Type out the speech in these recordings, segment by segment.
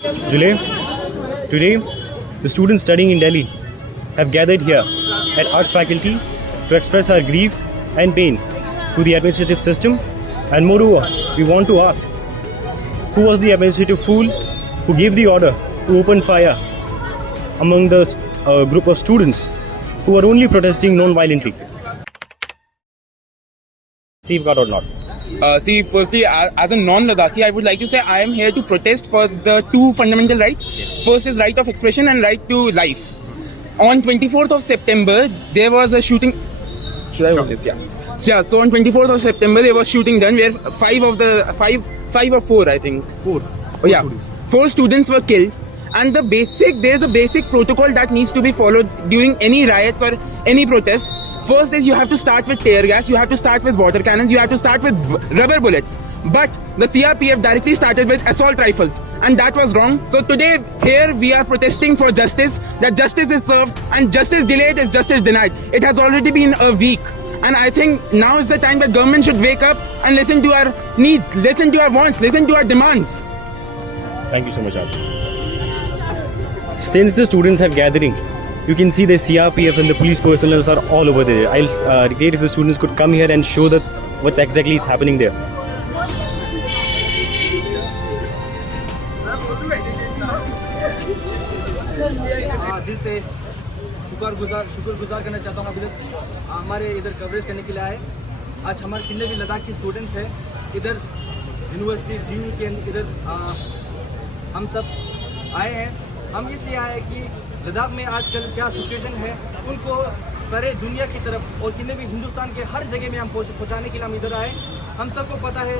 Jule, today the students studying in Delhi have gathered here at Arts Faculty to express our grief and pain to the administrative system, and moreover, we want to ask who was the administrative fool who gave the order to open fire among the group of students who were only protesting non-violently. Safeguard or not? Firstly, as a non-Ladakhi, I would like to say I am here to protest for the two fundamental rights. Yes. First is right of expression and right to life. On 24th of September, there was a shooting. Should I hold this? Yeah. So on 24th of September, there was shooting done where five or four, I think. Four students were killed. And there is a basic protocol that needs to be followed during any riots or any protest. First is you have to start with tear gas, you have to start with water cannons, you have to start with rubber bullets. But the CRPF directly started with assault rifles, and that was wrong. So today here we are protesting for justice, that justice is served, and justice delayed is justice denied. It has already been a week, and I think now is the time that government should wake up and listen to our needs, listen to our wants, listen to our demands. Thank you so much, Raj. Since the students have gathering, you can see the CRPF and the police personnel are all over there. I'll request if the students could come here and show that what's exactly is happening there. दिल से शुक्रगुजार करना चाहता हूँ अभी हमारे इधर coverage करने के लिए आए। आज हमारे जितने भी लद्दाख के स्टूडेंट्स हैं इधर यूनिवर्सिटी ड्यू के इधर हम सब आए हैं। हम इसलिए आए हैं कि लद्दाख में आजकल क्या सिचुएशन है उनको सारे दुनिया की तरफ और कितने भी हिंदुस्तान के हर जगह में हम पहुँचाने के लिए हम इधर आए। हम सबको पता है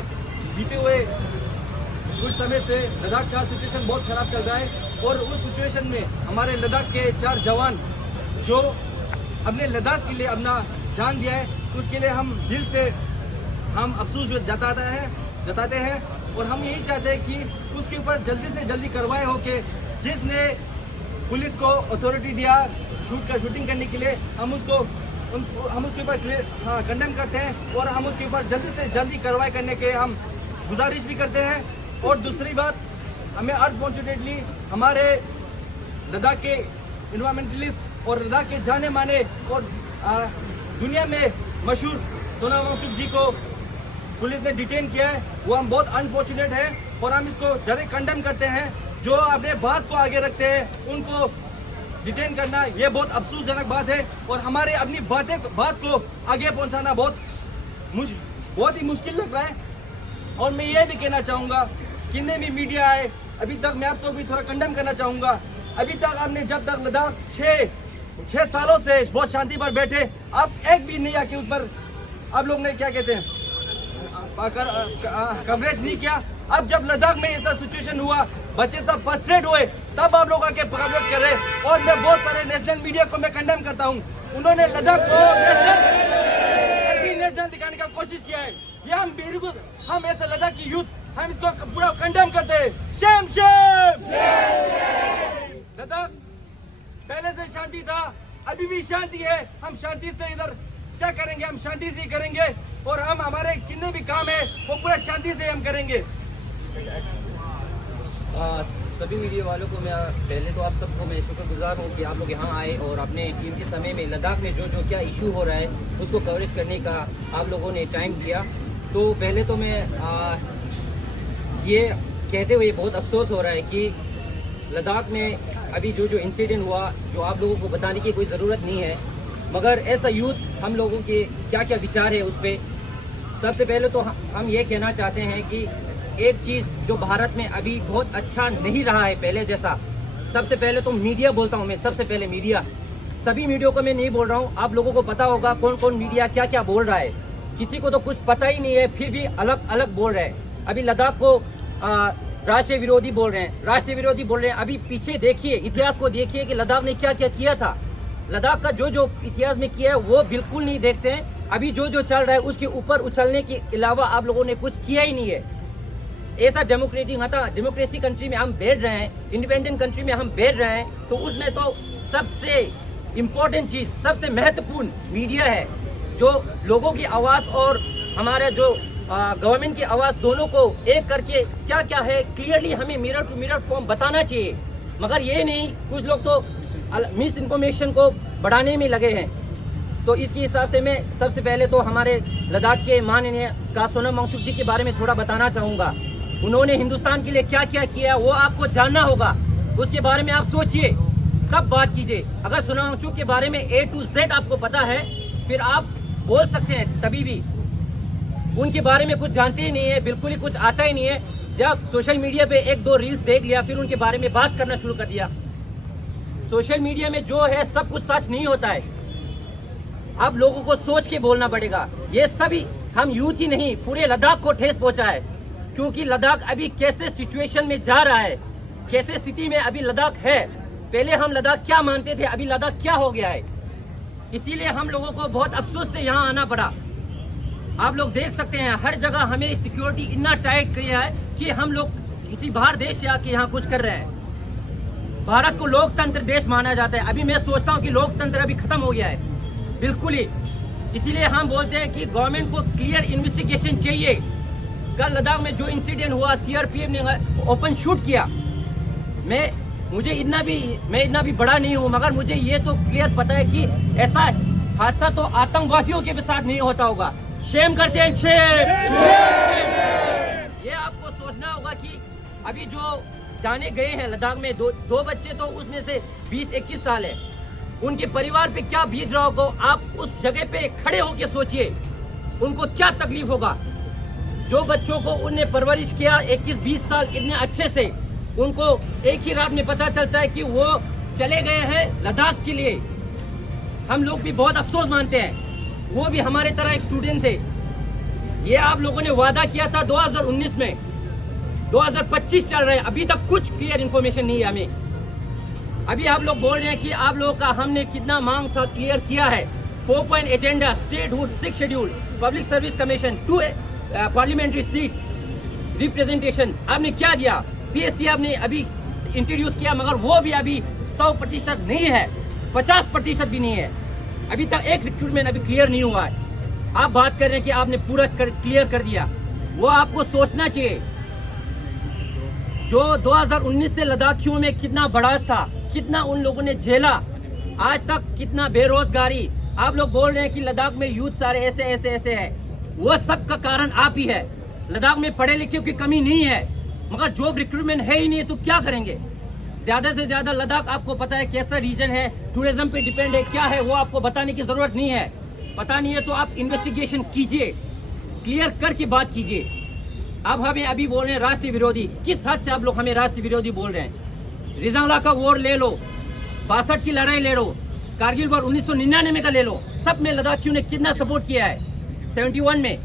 बीते हुए कुछ समय से लद्दाख का सिचुएशन बहुत ख़राब चल रहा है, और उस सिचुएशन में हमारे लद्दाख के 4 जवान जो अपने लद्दाख के लिए अपना जान दिया है, उसके लिए हम दिल से हम अफसोस जताते हैं। और हम यही चाहते हैं कि उसके ऊपर जल्दी से जल्दी कार्रवाई हो के जिसने पुलिस को अथॉरिटी दिया शूटिंग करने के लिए हम उसके ऊपर कंडेम करते हैं, और हम उसके ऊपर जल्दी से जल्दी कार्रवाई करने के हम गुजारिश भी करते हैं। और दूसरी बात, हमें अनफॉर्चुनेटली हमारे लद्दाख के इन्वायरमेंटलिस्ट और लद्दाख के जाने माने और दुनिया में मशहूर सोनम वांगचुक जी को पुलिस ने डिटेन किया है, वो हम बहुत अनफॉर्चुनेट है, और हम इसको डायरेक्ट कंडेम करते हैं। जो अपने बात को आगे रखते हैं उनको डिटेन करना ये बहुत अफसोसजनक बात है, और हमारे अपनी बात को आगे पहुंचाना बहुत ही मुश्किल लग रहा है। और मैं ये भी कहना चाहूँगा कितने भी मीडिया आए, अभी तक मैं आपको भी थोड़ा कंडेम करना चाहूँगा। अभी तक आपने जब तक लद्दाख 6 सालों से बहुत शांति पर बैठे, आप एक भी नहीं आके उस पर आप लोग ने क्या कहते हैं कवरेज नहीं किया। अब जब लद्दाख में ऐसा सिचुएशन हुआ, बच्चे सब फ्रस्ट्रेट हुए, तब आप लोग आके कवरेज कर रहे। और मैं बहुत सारे नेशनल मीडिया को मैं कंडेम करता हूँ, उन्होंने लद्दाख को नेशनल दिखाने का कोशिश किया है। ये हम बिल्कुल हम ऐसे लद्दाख की यूथ हम इसको पूरा कंडेम करते हैं। शेम लद्दाख पहले से शांति था, अभी भी शांति है। हम शांति से इधर क्या करेंगे, हम शांति से ही करेंगे, और हम हमारे जितने भी काम है वो पूरा शांति से हम करेंगे। सभी मीडिया वालों को मैं पहले तो आप सबको मैं शुक्रगुजार हूँ कि आप लोग यहाँ आए और अपने कीमती समय में लद्दाख में जो क्या इशू हो रहा है उसको कवरेज करने का आप लोगों ने टाइम दिया। तो पहले तो मैं ये कहते हुए बहुत अफसोस हो रहा है कि लद्दाख में अभी जो इंसिडेंट हुआ, जो आप लोगों को बताने की कोई ज़रूरत नहीं है, मगर ऐसा यूथ हम लोगों के क्या क्या विचार है उस पर। सबसे पहले तो हम ये कहना चाहते हैं कि एक चीज़ जो भारत में अभी बहुत अच्छा नहीं रहा है पहले जैसा। सबसे पहले तो मीडिया बोलता हूँ मैं, सबसे पहले मीडिया, सभी मीडिया को मैं नहीं बोल रहा हूँ, आप लोगों को पता होगा कौन कौन मीडिया क्या क्या बोल रहा है। किसी को तो कुछ पता ही नहीं है, फिर भी अलग अलग बोल रहे हैं। अभी लद्दाख को राष्ट्रीय विरोधी बोल रहे हैं, अभी पीछे देखिए, इतिहास को देखिए कि लद्दाख ने क्या क्या किया था। लद्दाख का जो इतिहास में किया है वो बिल्कुल नहीं देखते हैं। अभी जो चल रहा है उसके ऊपर उछलने के अलावा आप लोगों ने कुछ किया ही नहीं है। ऐसा डेमोक्रेसी कंट्री में हम बैठ रहे हैं, इंडिपेंडेंट कंट्री में हम बैठ रहे हैं, तो उसमें तो सबसे इम्पोर्टेंट चीज़, सबसे महत्वपूर्ण मीडिया है, जो लोगों की आवाज़ और हमारे जो गवर्नमेंट की आवाज़ दोनों को एक करके क्या क्या है क्लियरली हमें मिरर टू मिरर फॉर्म बताना चाहिए, मगर ये नहीं, कुछ लोग तो मिस इन्फॉर्मेशन को बढ़ाने में लगे हैं। तो इसके हिसाब से मैं सबसे पहले तो हमारे लद्दाख के माननीय का सोनम वांगचुक जी के बारे में थोड़ा बताना चाहूँगा। उन्होंने हिंदुस्तान के लिए क्या क्या किया वो आपको जानना होगा, उसके बारे में आप सोचिए तब बात कीजिए। अगर सोनम वांगचुक के बारे में A to Z आपको पता है फिर आप बोल सकते हैं, तभी भी उनके बारे में कुछ जानते ही नहीं है, बिल्कुल ही कुछ आता ही नहीं है। जब सोशल मीडिया पे एक दो रील्स देख लिया फिर उनके बारे में बात करना शुरू कर दिया। सोशल मीडिया में जो है सब कुछ सच नहीं होता है, अब लोगों को सोच के बोलना पड़ेगा। ये सभी हम यूथ ही नहीं पूरे लद्दाख को ठेस पहुंचा है, क्योंकि लद्दाख अभी कैसे सिचुएशन में जा रहा है, कैसे स्थिति में अभी लद्दाख है। पहले हम लद्दाख क्या मानते थे, अभी लद्दाख क्या हो गया है। इसीलिए हम लोगों को बहुत अफसोस से यहाँ आना पड़ा। आप लोग देख सकते हैं हर जगह हमें सिक्योरिटी इतना टाइट किया है कि हम लोग किसी बाहर देश से आके यहाँ कुछ कर रहे हैं। भारत को लोकतंत्र देश माना जाता है, अभी मैं सोचता हूँ कि लोकतंत्र अभी खत्म हो गया है बिल्कुल ही। इसीलिए हम बोलते हैं कि गवर्नमेंट को क्लियर इन्वेस्टिगेशन चाहिए। कल लद्दाख में जो इंसिडेंट हुआ, सीआरपीएफ ने ओपन शूट किया, मैं इतना भी बड़ा नहीं हूँ, मगर मुझे ये तो क्लियर पता है कि ऐसा हादसा तो आतंकवादियों के साथ नहीं होता होगा। शेम करते हैं, शेम। ये आपको सोचना होगा कि अभी जो जाने गए हैं लद्दाख में दो बच्चे, तो उसमें से 20-21 साल है, उनके परिवार पे क्या बीत रहा होगा। आप उस जगह पे खड़े होकर सोचिए उनको क्या तकलीफ होगा। जो बच्चों को उनने परवरिश किया 21-20 साल इतने अच्छे से, उनको एक ही रात में पता चलता है कि वो चले गए हैं लद्दाख के लिए। हम लोग भी बहुत अफसोस मानते हैं, वो भी हमारे तरह एक स्टूडेंट थे। ये आप लोगों ने वादा किया था 2019 में, 2025 चल रहा है, अभी तक कुछ क्लियर इन्फॉर्मेशन नहीं है हमें। अभी आप लोग बोल रहे हैं कि आप लोगों का हमने कितना मांग था क्लियर किया है। 4 point agenda, statehood, 6 schedule, public service commission, 2 parliamentary seat representation, आपने क्या दिया। PSC आपने अभी इंट्रोड्यूस किया, मगर वो भी अभी 100% नहीं है, 50% भी नहीं है। अभी तक एक रिक्रूटमेंट अभी क्लियर नहीं हुआ है। आप बात कर रहे हैं कि आपने पूरा क्लियर कर दिया, वो आपको सोचना चाहिए। जो 2019 से लद्दाखियों में कितना बढ़ास था, कितना उन लोगों ने झेला, आज तक कितना बेरोजगारी। आप लोग बोल रहे हैं कि लद्दाख में यूथ सारे ऐसे है, वो सब का कारण आप ही है। लद्दाख में पढ़े लिखे की कमी नहीं है, मगर जॉब रिक्रूटमेंट है ही नहीं, तो क्या करेंगे। ज्यादा से ज्यादा लद्दाख आपको पता है कैसा रीजन है, टूरिज्म पे डिपेंड है, क्या है वो आपको बताने की जरूरत नहीं है। पता नहीं है तो आप इन्वेस्टिगेशन कीजिए, क्लियर करके बात कीजिए। अब हमें अभी बोल रहे हैं राष्ट्रीय विरोधी, किस हद से आप लोग हमें राष्ट्रीय विरोधी बोल रहे हैं। रिजांगला का वॉर ले लो, 62 की लड़ाई ले लो, कारगिल वॉर 1999 का ले लो, सब में लद्दाखियों ने कितना सपोर्ट किया है। 71 में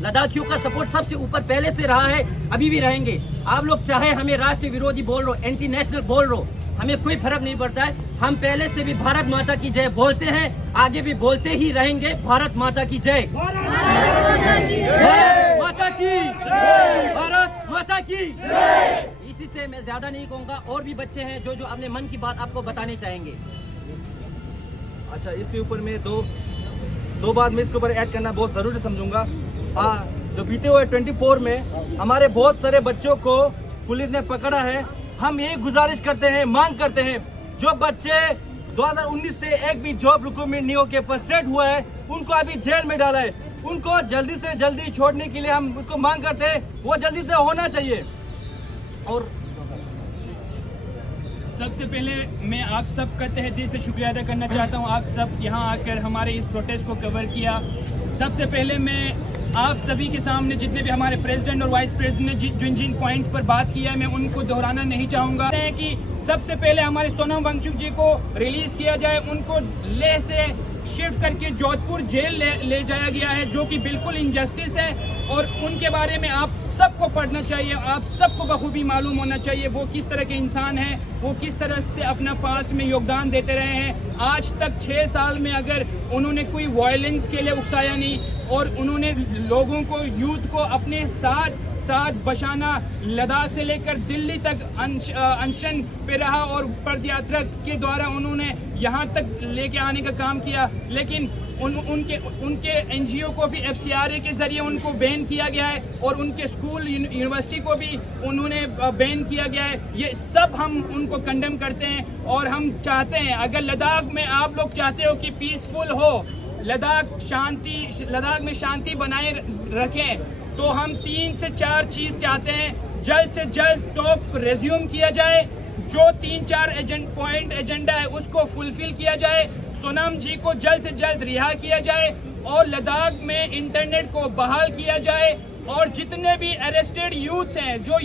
लद्दाखियों का सपोर्ट सबसे ऊपर पहले से रहा है, अभी भी रहेंगे। आप लोग चाहे हमें राष्ट्रीय विरोधी बोल रहे हो, एंटी नेशनल बोल रहे हो, हमें कोई फर्क नहीं पड़ता है। हम पहले से भी भारत माता की जय बोलते हैं, आगे भी बोलते ही रहेंगे। भारत माता की जय, माता की, भारत माता की। इसी से मैं ज्यादा नहीं कहूँगा, और भी बच्चे हैं जो अपने मन की बात आपको बताने चाहेंगे। अच्छा, इसके ऊपर मैं दो बात मैं इसके ऊपर ऐड करना बहुत ज़रूरी समझूंगा। हाँ, जो बीते हुए 24 में हमारे बहुत सारे बच्चों को पुलिस ने पकड़ा है। हम ये गुजारिश करते हैं, मांग करते हैं, जो बच्चे 2019 से एक भी जॉब रिक्रूटमेंट नहीं होकर फ्रस्ट्रेट हुआ है, उनको अभी जेल में डाला है, उनको जल्दी से जल्दी छोड़ने के लिए हम उसको मांग करते हैं, वो जल्दी से होना चाहिए। और सबसे पहले मैं आप सब का तहे दिल से शुक्रिया अदा करना चाहता हूं। आप सब यहां आकर हमारे इस प्रोटेस्ट को कवर किया। सबसे पहले मैं आप सभी के सामने जितने भी हमारे प्रेसिडेंट और वाइस प्रेसिडेंट ने जिन पॉइंट्स पर बात किया है, मैं उनको दोहराना नहीं चाहूँगा। कि सबसे पहले हमारे सोनम वांगचुक जी को रिलीज़ किया जाए। उनको लेह से शिफ्ट करके जोधपुर जेल ले जाया गया है, जो कि बिल्कुल इनजस्टिस है, और उनके बारे में आप सबको पढ़ना चाहिए, आप सबको बखूबी मालूम होना चाहिए वो किस तरह के इंसान हैं, वो किस तरह से अपना पास्ट में योगदान देते रहे हैं। आज तक 6 साल में अगर उन्होंने कोई वायलेंस के लिए उकसाया नहीं, और उन्होंने लोगों को, यूथ को अपने साथ बशाना, लद्दाख से लेकर दिल्ली तक अनशन पे रहा, और पदयात्रा के द्वारा उन्होंने यहाँ तक लेके आने का काम किया। लेकिन उनके NGO को भी FCRA के ज़रिए उनको बैन किया गया है और उनके स्कूल यूनिवर्सिटी को भी उन्होंने बैन किया गया है। ये सब हम उनको कंडेम करते हैं और हम चाहते हैं अगर लद्दाख में आप लोग चाहते हो कि पीसफुल हो, लद्दाख में शांति बनाए रखें, तो हम 3 से 4 चीज़ चाहते हैं। जल्द से जल्द टॉक रेज्यूम किया जाए, जो 3-4 एजेंडा है उसको फुलफिल किया जाए, सोनम जी को जल्द से जल्द रिहा किया जाए और लद्दाख में इंटरनेट को बहाल किया जाए और जितने भी अरेस्टेड यूथ हैं, जो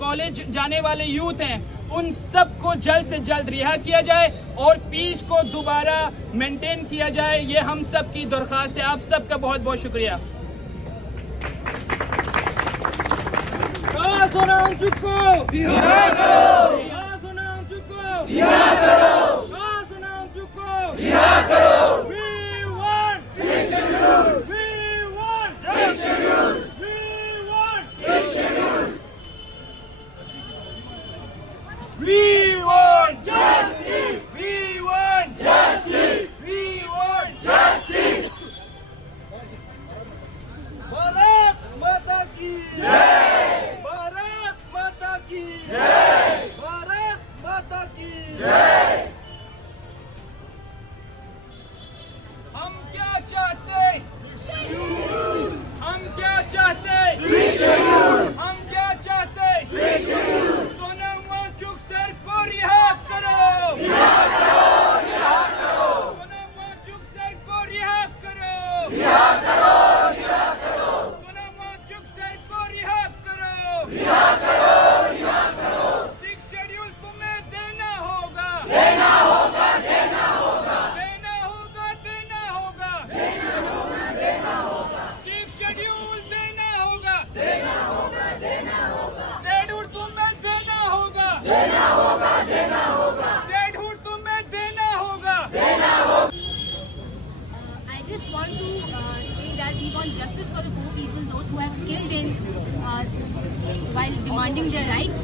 कॉलेज जाने वाले यूथ हैं, उन सब को जल्द से जल्द रिहा किया जाए और पीस को दोबारा मेंटेन किया जाए। ये हम सब की दरख्वास्त है। आप सबका बहुत बहुत शुक्रिया। सोनम चुको बिहार करो, सोनम चुको बिहार करो, सोनम चुको बिहार करो। We want 6 schedule. We want 6 schedule. We want 6 schedule. We want justice. We want justice. We want justice. Bharat माता की जय, भारत माता की जय, भारत माता की जय। हम क्या चाहते, हम क्या चाहते, हम क्या चाहते, सोनम वांगचुक सर को रिहा करो, रिहा करो, रिहा करो, सोनम वांगचुक सर को रिहा करो, रिहा करो, रिहा करो, सोनम वांगचुक सर को रिहा करो, रिहा करो, रिहा करो। 6 शेड्यूल तुम्हें देना होगा, देना होगा, देना होगा, देना होगा, देना होगा, 6 शेड्यूल देना होगा, देना होगा, देना होगा, स्टेटहुड तुम्हें देना होगा, देना होगा, देना होगा, स्टेटहुड तुम्हें देना होगा, देना होगा। I just want to say that we want justice for the 4 people, those who have killed him while demanding their rights.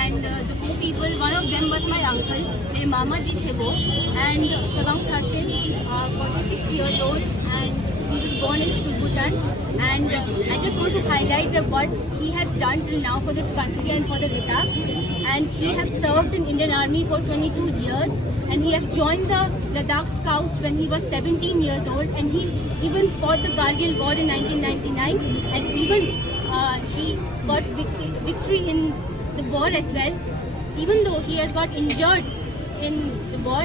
And the 4 people, one of them was my uncle, मेरे मामा जी थे वो, and Sabang Thashin, 46 years old, and he was born in Shulbuchan. And I just want to highlight that what he has done till now for this country and for the Ladakh. And he has served in Indian Army for 22 years, and he has joined the Ladakh Scouts when he was 17 years old, and he even fought the Kargil War in 1999, and even he got victory in the war as well. Even though he has got injured in the war,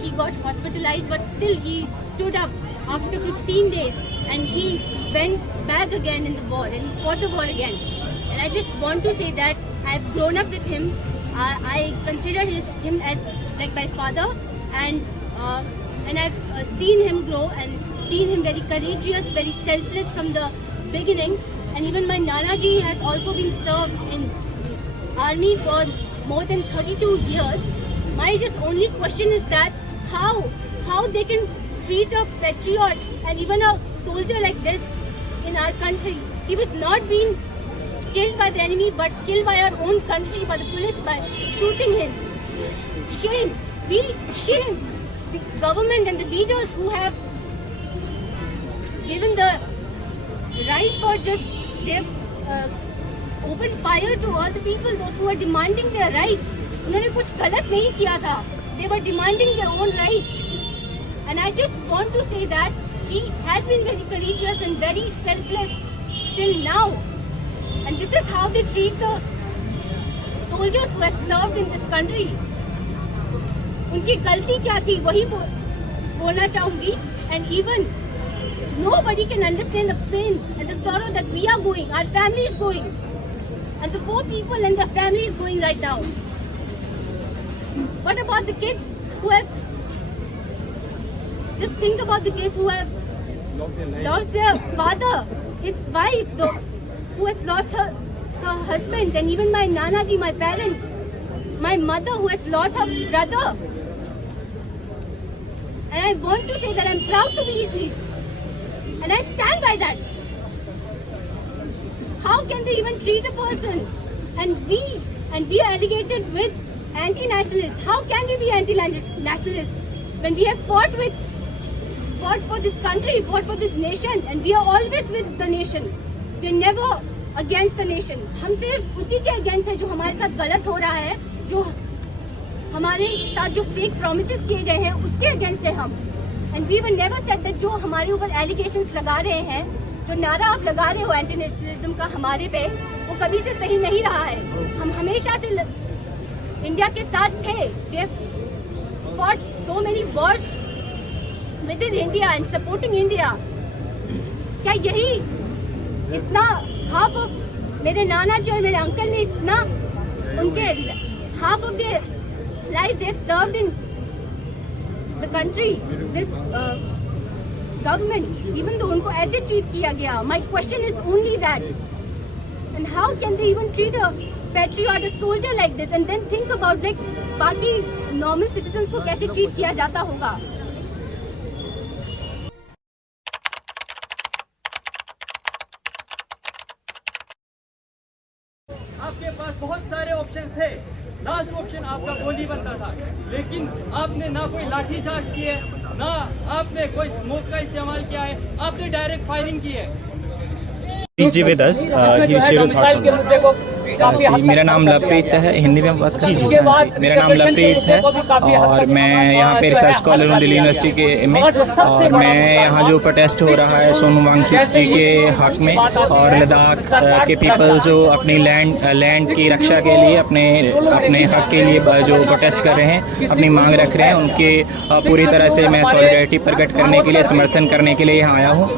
he got hospitalized, but still he stood up after 15 days and he went back again in the war and he fought the war again. And I just want to say that I've grown up with him. I consider him as like my father, and I've seen him grow and seen him very courageous, very selfless from the beginning. And even my Nana ji has also been served in army for more than 32 years. My just only question is that how they can treat a patriot and even a soldier like this in our country. He was not being killed by the enemy, but killed by our own country, by the police, by shooting him. Shame. We shame the government and the leaders who have given the right for just, they've opened fire to all the people, those who are demanding their rights. उन्होंने कुछ गलत नहीं किया था. They were demanding their own rights. And I just want to say that he has been very courageous and very selfless till now. And this is how they treat the soldiers who have served in this country. उनकी गलती क्या थी वही बोलना चाहूँगी. And even nobody can understand the pain and the sorrow that we are going, our family is going. And the 4 people and the family is going right now. What about the kids who have, just think about the kids who have lost their father, his wife, who has lost her husband, and even my Nana ji, my parents, my mother who has lost her brother. And I want to say that I'm proud to be his niece. And I stand by that. How can they even treat a person? And we are alligated with anti-nationalists. How can we be anti-nationalists when we have fought with fought for this country, fought for this nation, and we are always with the nation. We are never against the nation. हम सिर्फ उसी के against है जो हमारे साथ गलत हो रहा है, जो हमारे साथ जो फेक प्रोमिसेस किए गए हैं उसके अगेंस्ट है हम. And we will never said that जो हमारे ऊपर एलिगेशंस लगा रहे हैं, जो नारा आप लगा रहे हो एंटी नेशनलिज्म का हमारे पे, वो कभी से सही नहीं रहा है. हम हमेशा से इंडिया के साथ थे. We have fought so many wars within India and supporting India. क्या यही इतना हाफ ऑफ मेरे नाना जी और मेरे अंकल ने इतना उनके half of their life they have served in the country, this government, even though उनको ऐसे ट्रीट किया गया. My question is only that, and how can they even treat a patriot, a soldier like this, and then think about like बाकी normal citizens को कैसे treat किया जाता होगा. आपके पास बहुत सारे ऑप्शन थे. लास्ट ऑप्शन आपका गोली बनता था, लेकिन आपने ना कोई लाठी चार्ज किए, ना आपने कोई स्मोक का इस्तेमाल किया है, आपने डायरेक्ट फायरिंग की है. जी with us, he will share your thoughts on that. जी, मेरा नाम लवप्रीत है. हिंदी में बात करें. मेरा नाम लवप्रीत है और मैं यहाँ पे रिसर्च स्कॉलर हूँ दिल्ली यूनिवर्सिटी में. और मैं यहाँ जो प्रोटेस्ट हो रहा है सोनम वांगचुक जी के हक में, और लद्दाख के पीपल जो अपनी लैंड की रक्षा के लिए अपने हक के लिए जो प्रोटेस्ट कर रहे हैं, अपनी मांग रख रहे हैं, उनके पूरी तरह से मैं सॉलिडारिटी प्रकट करने के लिए, समर्थन करने के लिए यहाँ आया हूँ.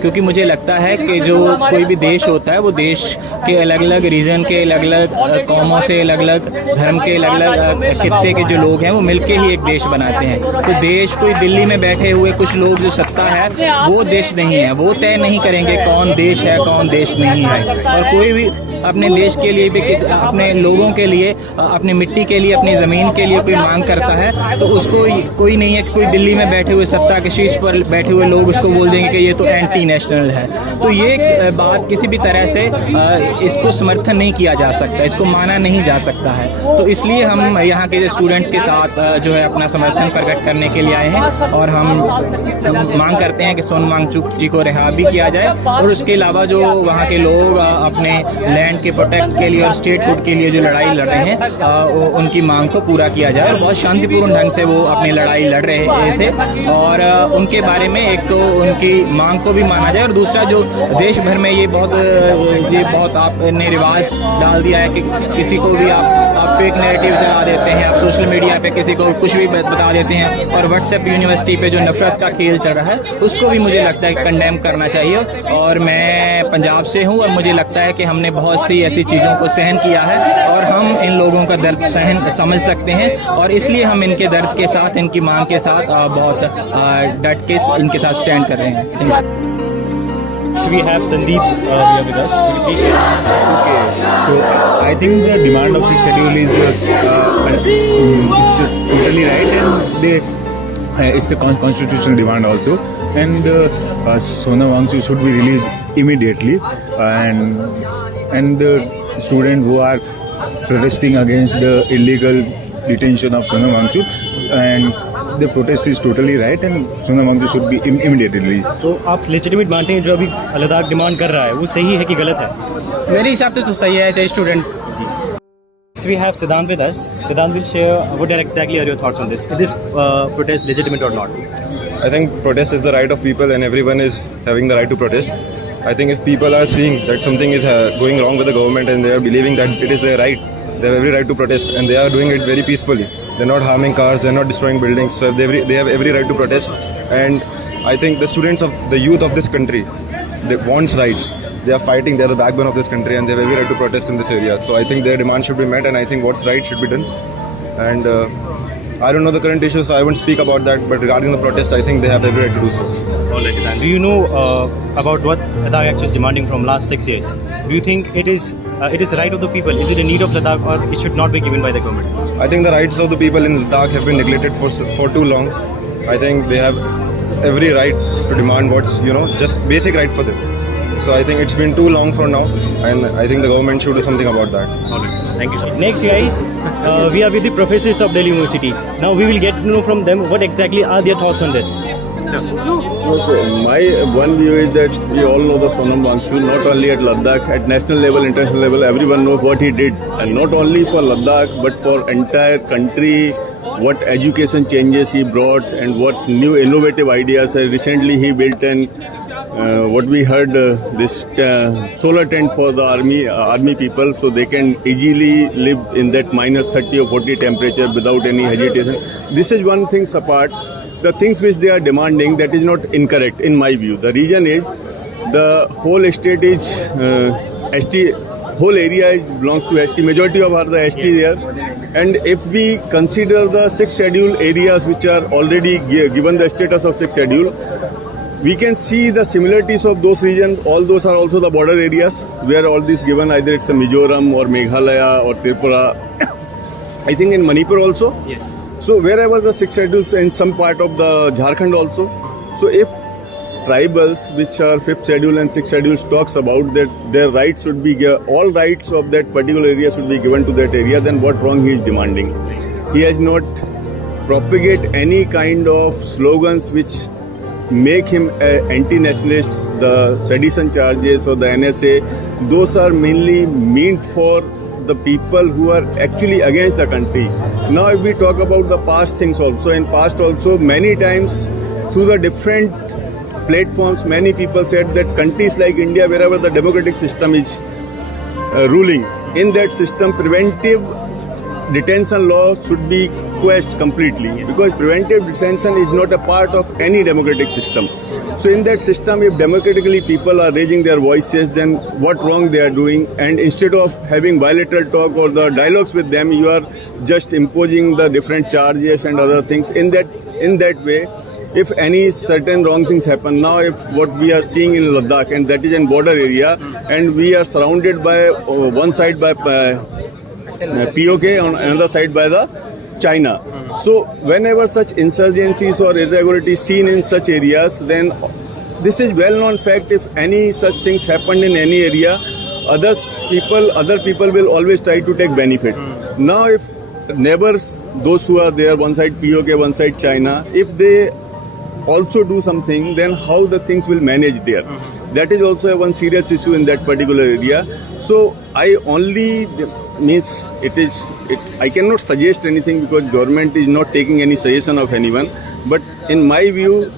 क्योंकि मुझे लगता है कि जो कोई भी देश होता है वो देश के अलग अलग रीजन के, अलग अलग कौमों से, अलग अलग धर्म के, अलग अलग खित्ते के जो लोग हैं वो मिलके ही एक देश बनाते हैं. तो देश कोई दिल्ली में बैठे हुए कुछ लोग जो सत्ता है वो देश नहीं है. वो तय नहीं करेंगे कौन देश है कौन देश नहीं है. और कोई भी अपने देश के लिए भी अपने लोगों के लिए, अपनी मिट्टी के लिए, अपनी ज़मीन के लिए कोई मांग करता है तो उसको कोई नहीं है कि कोई दिल्ली में बैठे हुए सत्ता के शीर्ष पर बैठे हुए लोग उसको बोल देंगे कि ये तो एंटी नेशनल है. तो ये बात किसी भी तरह से इसको समर्थन नहीं किया जा सकता, इसको माना नहीं जा सकता है. तो इसलिए हम यहाँ के स्टूडेंट्स के साथ जो है अपना समर्थन प्रकट करने के लिए आए हैं. और हम मांग करते हैं कि सोनम वांगचुक जी को रिहा भी किया जाए, और उसके अलावा जो वहाँ के लोग अपने लैंड के प्रोटेक्ट के लिए और स्टेटहुड के लिए जो लड़ाई लड़ रहे हैं उनकी मांग को पूरा किया जाए. और बहुत शांतिपूर्ण ढंग से वो अपनी लड़ाई लड़ रहे थे, और उनके बारे में एक तो उनकी मांग को भी माना जाए, और दूसरा जो देश भर में ये बहुत आपने रिवाज डाल दिया है कि किसी को भी आप फेक नैरेटिव चला देते हैं, आप सोशल मीडिया पे किसी को कुछ भी बता देते हैं, और व्हाट्सएप यूनिवर्सिटी पे जो नफरत का खेल चल रहा है उसको भी मुझे लगता है कंडेम करना चाहिए. और मैं पंजाब से हूँ और मुझे लगता है कि हमने बहुत सी ऐसी चीज़ों को सहन किया है और हम इन लोगों का दर्द समझ सकते हैं, और इसलिए हम इनके दर्द के साथ, इनकी मांग के साथ बहुत डट के इनके साथ स्टैंड कर रहे हैं. So we have Sandeep here with us. Could you please share? Okay, so I think the demand of 6th schedule is totally right, and it's a constitutional demand also. And Sonam Wangchuk should be released immediately, and the students who are protesting against the illegal detention of Sonam Wangchuk, and the protest is totally right, and Sonam Wangchuk should be immediately released. तो आप legitimate मानते हैं जो अभी Ladakh demand कर रहा है वो सही है कि गलत है? मेरे हिसाब से तो सही है, चाहे student. So we have Siddhant with us. Siddhant will share what exactly are your thoughts on this. Is this protest legitimate or not? I think protest is the right of people, and everyone is having the right to protest. I think if people are seeing that something is going wrong with the government and they are believing that it is their right, they have every right to protest, and they are doing it very peacefully. They're not harming cars, they're not destroying buildings, so they have every right to protest. And I think the students of the youth of this country, they want rights. They are fighting, they are the backbone of this country, and they have every right to protest in this area. So I think their demands should be met, and I think what's right should be done. And I don't know the current issues, so I won't speak about that, but regarding the protest, I think they have every right to do so. Do you know about what Ladakh actually is demanding from last 6 years? Do you think it is the right of the people? Is it a need of Ladakh, or it should not be given by the government? I think the rights of the people in Ladakh have been neglected for too long. I think they have every right to demand what's, just basic right for them. So I think it's been too long for now, and I think the government should do something about that. Thank you, sir. Next, guys, we are with the professors of Delhi University. Now we will get to know from them what exactly are their thoughts on this. So my one view is that we all know the Sonam Wangchu, not only at Ladakh, at national level, international level, everyone knows what he did. And not only for Ladakh, but for entire country, what education changes he brought and what new innovative ideas. Recently he built what we heard, this solar tent for the army people, so they can easily live in that minus 30 or 40 temperature without any hesitation. This is one thing apart. The things which they are demanding, that is not incorrect in my view. The reason is the whole state is ST, whole area belongs to ST. Majority of are the ST there. And if we consider the 6 scheduled areas which are already given the status of 6 schedule, we can see the similarities of those regions. All those are also the border areas where all this given, either it's a Mizoram or Meghalaya or Tripura. I think in Manipur also. Yes. So wherever the 6 schedules, in some part of the Jharkhand also. So if tribals which are 5th schedule and 6th schedule talks about that their rights should be, all rights of that particular area should be given to that area, then what wrong he is demanding? He has not propagate any kind of slogans which make him an anti-nationalist. The sedition charges or the NSA, those are mainly meant for the people who are actually against the country. Now if we talk about the past things also, in past also many times through the different platforms, many people said that countries like India, wherever the democratic system is ruling, in that system preventive detention law should be quashed completely, because preventive detention is not a part of any democratic system. So in that system, if democratically people are raising their voices, then what wrong they are doing? And instead of having bilateral talk or the dialogues with them, you are just imposing the different charges and other things. In that way, if any certain wrong things happen, now if what we are seeing in Ladakh, and that is in border area, and we are surrounded by one side by POK, on another side by the China. So whenever such insurgencies or irregularities seen in such areas, then this is well-known fact. If any such things happened in any area, other people will always try to take benefit. Now if neighbors, those who are there, one side POK, one side China, if they also do something, then how the things will manage there? That is also one serious issue in that particular area. So I only I cannot suggest anything because government is not taking any suggestion of anyone. But in my view,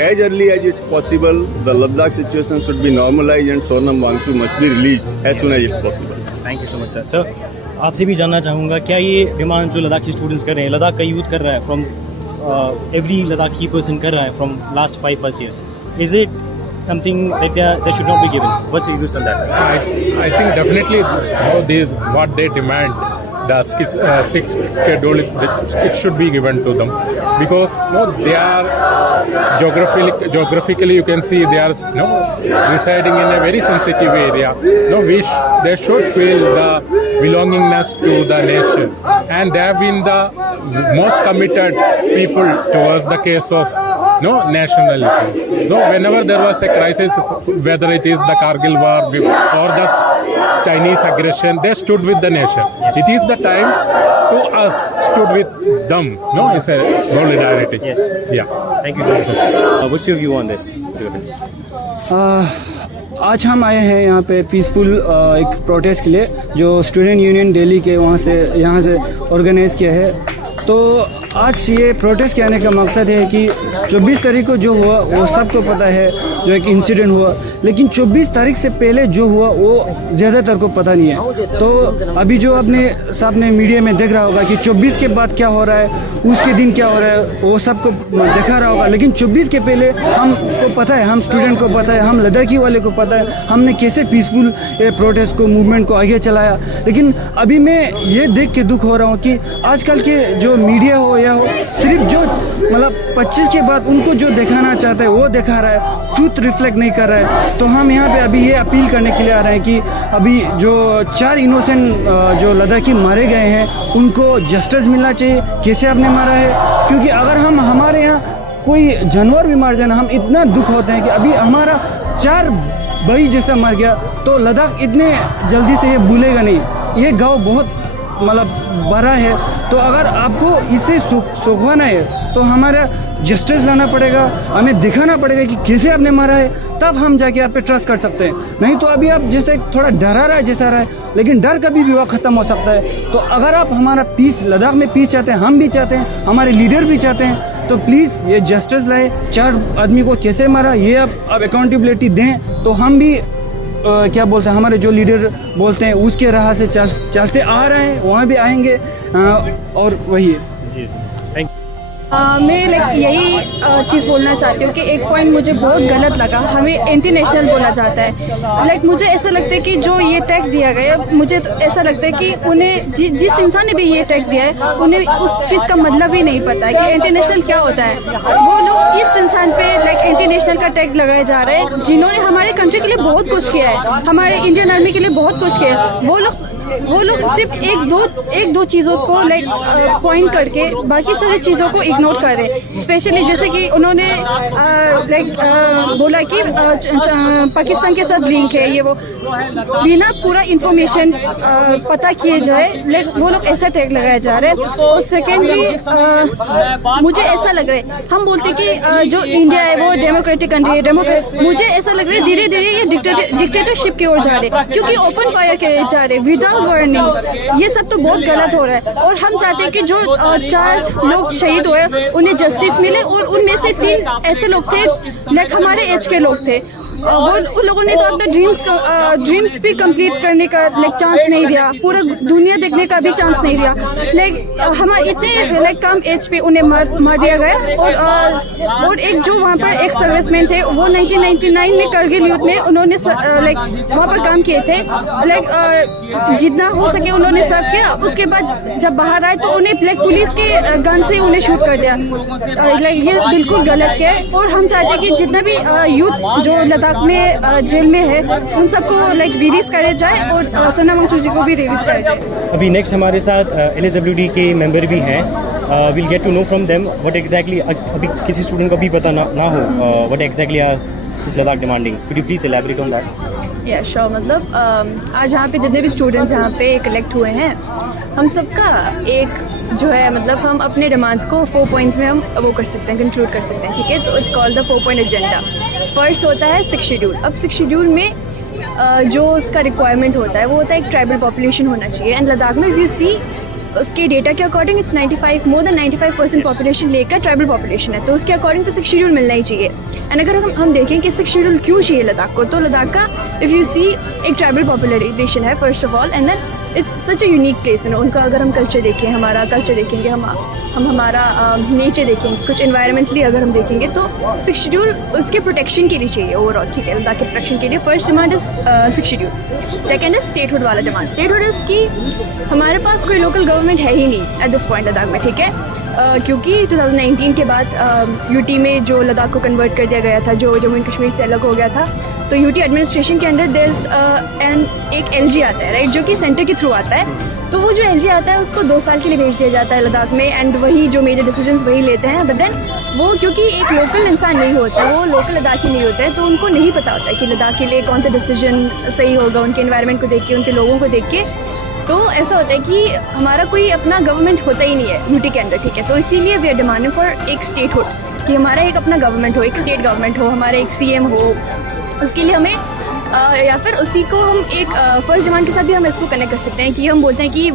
as early as it's possible, the Ladakh situation should be normalized and Sonam Wangchu must be released as soon as it's possible. Thank you so much, sir. Sir, आपसे भी जानना चाहूँगा, क्या ये demand जो लद्दाख के students कर रहे हैं, लद्दाख का यूथ कर रहा है, फ्रॉम एवरी लद्दाखी पर्सन कर रहा है from last 5+ years, is it something that should not be given? What's your views on that? I think definitely all these what they demand, the 6th schedule, it should be given to them, because they are geographically you can see they are residing in a very sensitive area. They should feel the belongingness to the nation, and they have been the most committed people towards the case of nationalism. Whenever there was a crisis, whether it is the Kargil war or the Chinese aggression, they stood with the nation. It is the time to us stood with them. It's a solidarity. Yes. Yeah. Thank you so much, sir. What's your view on this? आज हम आए हैं यहाँ पे peaceful एक protest के लिए, जो स्टूडेंट यूनियन दिल्ली के यहाँ से ऑर्गेनाइज किया है। तो आज ये प्रोटेस्ट के आने का मकसद है कि 24 तारीख को जो हुआ वो सबको पता है, जो एक इंसिडेंट हुआ, लेकिन 24 तारीख से पहले जो हुआ वो ज़्यादातर को पता नहीं है। तो अभी जो आपने सामने मीडिया में देख रहा होगा कि 24 के बाद क्या हो रहा है, उसके दिन क्या हो रहा है, वो सबको देखा रहा होगा, लेकिन 24 के पहले हमको पता है, हम स्टूडेंट को पता है, हम लद्दाखी वाले को पता है, हमने कैसे पीसफुल ये प्रोटेस्ट को, मूवमेंट को आगे चलाया। लेकिन अभी मैं ये देख के दुख हो रहा हूँ कि आजकल के जो मीडिया हो या हो, सिर्फ जो मतलब 25 के बाद उनको जो दिखाना चाहता है वो दिखा रहा है, ट्रूथ रिफ्लेक्ट नहीं कर रहा है। तो हम यहाँ पे अभी ये अपील करने के लिए आ रहे हैं कि अभी जो 4 इनोसेंट जो लद्दाखी मारे गए हैं उनको जस्टिस मिलना चाहिए, कैसे आपने मारा है, क्योंकि अगर हमारे यहाँ कोई जानवर भी मार जाए ना, हम इतना दुख होते हैं कि अभी हमारा 4 भाई जैसा मर गया, तो लद्दाख इतने जल्दी से ये भूलेगा नहीं। ये गाँव बहुत मतलब बढ़ा है, तो अगर आपको इससे सुखवाना है तो हमारा जस्टिस लाना पड़ेगा, हमें दिखाना पड़ेगा कि कैसे आपने मारा है, तब हम जाके आप पे ट्रस्ट कर सकते हैं। नहीं तो अभी आप जैसे थोड़ा डरा रहा है जैसा रहा है, लेकिन डर कभी भी वक्त ख़त्म हो सकता है। तो अगर आप हमारा पीस, लद्दाख में पीस चाहते हैं, हम भी चाहते हैं, हमारे लीडर भी चाहते हैं, तो प्लीज़ ये जस्टिस लाए। 4 आदमी को कैसे मारा ये आप अकाउंटेबिलिटी दें, तो हम भी क्या बोलते हैं, हमारे जो लीडर बोलते हैं उसके राह से चलते आ रहे हैं, वहाँ भी आएंगे। और वही है जी। मैं यही चीज़ बोलना चाहती हूँ कि एक पॉइंट मुझे बहुत गलत लगा, हमें इंटरनेशनल बोला जाता है। मुझे ऐसा लगता है कि जो ये टैग दिया गया, मुझे तो ऐसा लगता है कि उन्हें जिस इंसान ने भी ये टैग दिया है उन्हें उस चीज़ का मतलब ही नहीं पता है कि इंटरनेशनल क्या होता है। वो लोग इस इंसान पे इंटरनेशल का टैग लगाए जा रहे हैं जिन्होंने हमारे कंट्री के लिए बहुत कुछ किया है, हमारे इंडियन आर्मी के लिए बहुत कुछ किया है। वो लोग सिर्फ एक दो चीज़ों को पॉइंट करके बाकी सारी चीज़ों को इग्नोर कर रहे हैं। स्पेशली जैसे कि उन्होंने बोला कि पाकिस्तान के साथ लिंक है, ये वो बिना पूरा इंफॉर्मेशन पता किए जाए वो लोग ऐसा टैग लगाए जा रहे हैं। और सेकेंडरी मुझे ऐसा लग रहा है, हम बोलते कि जो इंडिया है वो डेमोक्रेटिक कंट्री है, मुझे ऐसा लग रहा है धीरे धीरे ये डिक्टेटरशिप की ओर जा रहे हैं, क्योंकि ओपन फायर किए जा रहे हैं विदाउट वार्निंग। ये सब तो बहुत गलत हो रहा है। और हम चाहते हैं कि जो 4 लोग शहीद हुए उन्हें जस्टिस मिले, और उनमें से 3 ऐसे लोग थे हमारे एज के लोग थे, उन लोगों ने तो अपना ड्रीम्स भी कंप्लीट करने का चांस नहीं दिया, पूरा दुनिया देखने का भी चांस नहीं दिया। हमारे इतने कम एज पे उन्हें मार दिया गया। और एक जो वहाँ पर एक सर्विसमैन थे, वो 1999 में करगिल युद्ध में उन्होंने वहाँ पर काम किए थे, जितना हो सके उन्होंने सर्व किया। उसके बाद जब बाहर आए तो उन्हें पुलिस के गन से उन्हें शूट कर दिया। ये बिल्कुल गलत है। और हम चाहते हैं कि जितना भी यूथ जो लद्दाख में जेल में है उन सबको रिलीज करे जाए, और सोनम वांगचुक जी को भी रिलीज करे जाए। अभी नेक्स्ट हमारे साथ LSWD के मेंबर भी हैं। Will get to know from them what exactly, अभी किसी स्टूडेंट को भी पता ना हो what exactly is Ladakh demanding. Could you please elaborate on that? Yeah sure. मतलब आज यहाँ पे जितने भी स्टूडेंट्स यहाँ पे कलेक्ट हुए हैं, हम सबका एक जो है मतलब हम अपने डिमांड्स को 4 पॉइंट्स में हम वो कर सकते हैं, कंक्लूड कर सकते हैं, ठीक है। तो it's called the 4 point agenda. First होता है 6 शेड्यूल। अब 6 शेड्यूल में जो उसका रिक्वायरमेंट होता है वो होता है एक ट्राइबल पॉपुलेशन होना चाहिए। एंड लद्दाख में इफ यू सी उसके डेटा के according it's 95 more than 95% population लेकर ट्राइबल पॉपुलेशन है, तो उसके अकॉर्डिंग तो 6 शेड्यूल मिलना ही चाहिए। एंड अगर हम देखें कि 6 शेड्यूल क्यों चाहिए लद्दाख को, तो लद्दाख का इफ़ यू सी एक ट्राइबल पॉपुलेशन है first of all, and then it's such a unique place. उनका अगर हम कल्चर देखें, हमारा कल्चर देखेंगे, हम हमारा नेचर देखेंगे, कुछ एनवायरमेंटली अगर हम देखेंगे तो 6 शेड्यूल उसके प्रोटेक्शन के लिए चाहिए ओवरऑल, ठीक है, लद्दाख के प्रोटेक्शन के लिए। First demand is 6 schedule. Second is statehood वाला डिमांड। स्टेटहुड इज कि हमारे पास कोई लोकल गवर्नमेंट है ही नहीं एट दिस पॉइंट लद्दाख में, ठीक है। क्योंकि 2019 के बाद यूटी में जो लद्दाख को कन्वर्ट कर दिया गया था, जो जम्मू एंड कश्मीर से अलग हो गया था, तो यूटी एडमिनिस्ट्रेशन के अंडर एक LG आता है, राइट, जो कि सेंटर के थ्रू आता है। तो वो जो LG आता है उसको 2 साल के लिए भेज दिया जाता है लद्दाख में, एंड वही जो मेजर डिसीजंस वही लेते हैं। बट देन वो क्योंकि एक लोकल इंसान नहीं होता, वो लोकल लद्दाखी नहीं होता है, तो उनको नहीं पता होता है कि लद्दाख के लिए कौन सा डिसीजन सही होगा, उनके एनवायरनमेंट को देख के, उनके लोगों को देख के। तो ऐसा होता है कि हमारा कोई अपना गवर्नमेंट होता ही नहीं है यूटी के अंदर, ठीक है। तो इसीलिए वी आर डिमांडिंग फॉर एक स्टेटहुड, कि हमारा एक अपना गवर्नमेंट हो, एक स्टेट गवर्नमेंट हो, हमारा एक CM हो। उसके लिए हमें या फिर उसी को हम एक फर्स्ट डिमांड के साथ भी हम इसको कनेक्ट कर सकते हैं कि हम बोलते हैं कि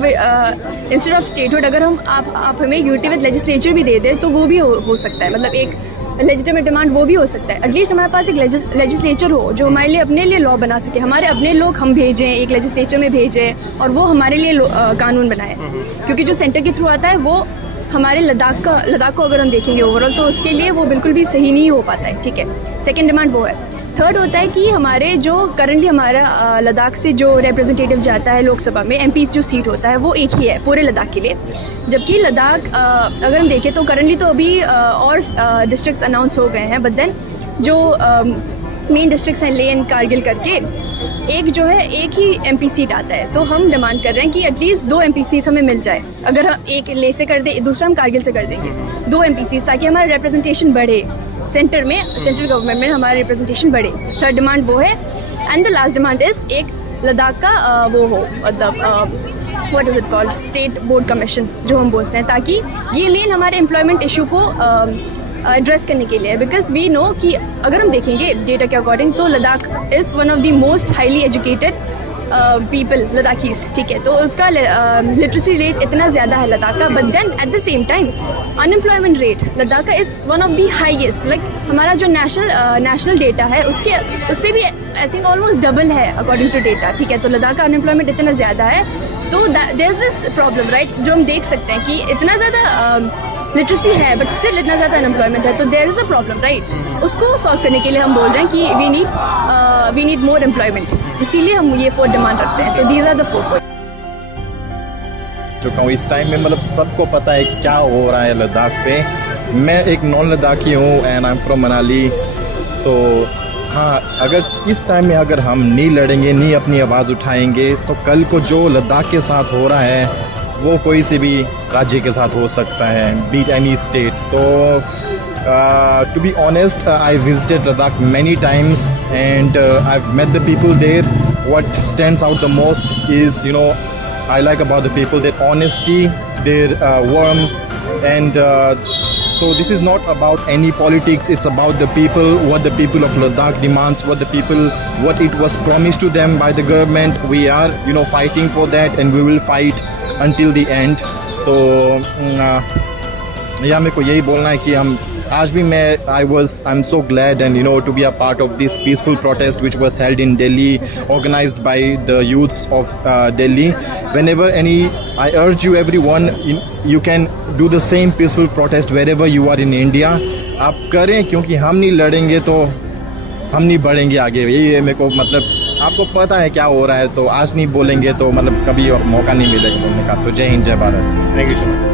इंस्टेड ऑफ स्टेटहुड अगर आप हमें यूटी विद लेजिस्लेचर भी दे दें तो वो भी हो सकता है, मतलब एक लेजिटिमेट डिमांड वो भी हो सकता है। एटलीस्ट हमारे पास एक लेजिस्लेचर हो जो हमारे लिए अपने लिए लॉ बना सके, हमारे अपने लोग हम भेजें, एक लेजिस्लेचर में भेजें और वो हमारे लिए कानून बनाए। क्योंकि जो सेंटर के थ्रू आता है वो हमारे लद्दाख को अगर हम देखेंगे ओवरऑल तो उसके लिए वो बिल्कुल भी सही नहीं हो पाता है, ठीक है। सेकेंड डिमांड वो है। थर्ड होता है कि हमारे जो करंटली हमारा लद्दाख से जो रिप्रेजेंटेटिव जाता है लोकसभा में, MP जो सीट होता है वो एक ही है पूरे लद्दाख के लिए। जबकि लद्दाख अगर हम देखें तो करंटली तो अभी और डिस्ट्रिक्ट्स अनाउंस हो गए हैं, बट देन जो मेन डिस्ट्रिक्ट्स हैं लेह कारगिल करके, एक जो है एक ही MP सीट आता है। तो हम डिमांड कर रहे हैं कि एटलीस्ट 2 MP सीट हमें मिल जाए। अगर हम एक लेह से कर दें, दूसरा हम कारगिल से कर देंगे, 2 MP सीट, ताकि हमारा रिप्रेजेंटेशन बढ़े सेंटर में, सेंट्रल गवर्नमेंट में हमारा रिप्रेजेंटेशन बढ़े। थर्ड डिमांड वो है। And the last demand is एक लद्दाख का वो हो, मतलब what is it called, state board commission जो हम बोलते हैं, ताकि ये मेन हमारे एम्प्लॉयमेंट इशू को एड्रेस करने के लिए। बिकॉज वी नो कि अगर हम देखेंगे डेटा के अकॉर्डिंग तो Ladakh is one of the most highly educated people Ladakhis, ठीक है। तो उसका लिटरेसी रेट इतना ज़्यादा है लद्दाख का, but then at the same time unemployment rate Ladakh का is one of the highest. Like हमारा जो नेशनल डेटा है उससे भी आई थिंक ऑलमोस्ट डबल है अकॉर्डिंग टू डेटा, ठीक है। तो लद्दाख का अनएम्प्लॉयमेंट इतना ज़्यादा है, तो there is this problem right, जो हम देख सकते हैं कि इतना ज़्यादा लिटरेसी है बट स्टिल इतना ज़्यादा अनएम्प्लॉयमेंट है, तो there is a problem right. उसको सॉल्व करने के लिए हम बोल रहे हैं कि वी नीड मोर एम्प्लॉयमेंट, इसीलिए हम ये 4 डिमांड रखते हैं। तो दीज आर द 4 पॉइंट। चुका हूँ इस टाइम में, मतलब सबको पता है क्या हो रहा है लद्दाख पे। मैं एक नॉन लद्दाखी हूँ and I am from Manali. तो हाँ, अगर इस टाइम में अगर हम नहीं लड़ेंगे, नहीं अपनी आवाज़ उठाएंगे, तो कल को जो लद्दाख के साथ हो रहा है वो कोई से भी राज्य के साथ हो सकता है, बीट एनी स्टेट। तो to be honest, I visited Ladakh many times and I've met the people there. What stands out the most is, you know, I like about the people their honesty, their warmth, and so this is not about any politics. It's about the people, what the people of Ladakh demands, what it was promised to them by the government. We are, you know, fighting for that and we will fight until the end. तो या मेरे को यही बोलना है कि हम आज भी I'm so glad and, you know, to be a part of this peaceful protest which was held in Delhi, organized by the youths of Delhi. Whenever I urge you everyone, you can do the same peaceful protest wherever you are in India. आप करें, क्योंकि हम नहीं लड़ेंगे तो हम नहीं बढ़ेंगे आगे। यही है मेरे को, मतलब आपको पता है क्या हो रहा है, तो आज नहीं बोलेंगे तो मतलब कभी और मौका नहीं मिलेगा बोलने का। तो जय हिंद, जय Bharat. Thank you so much.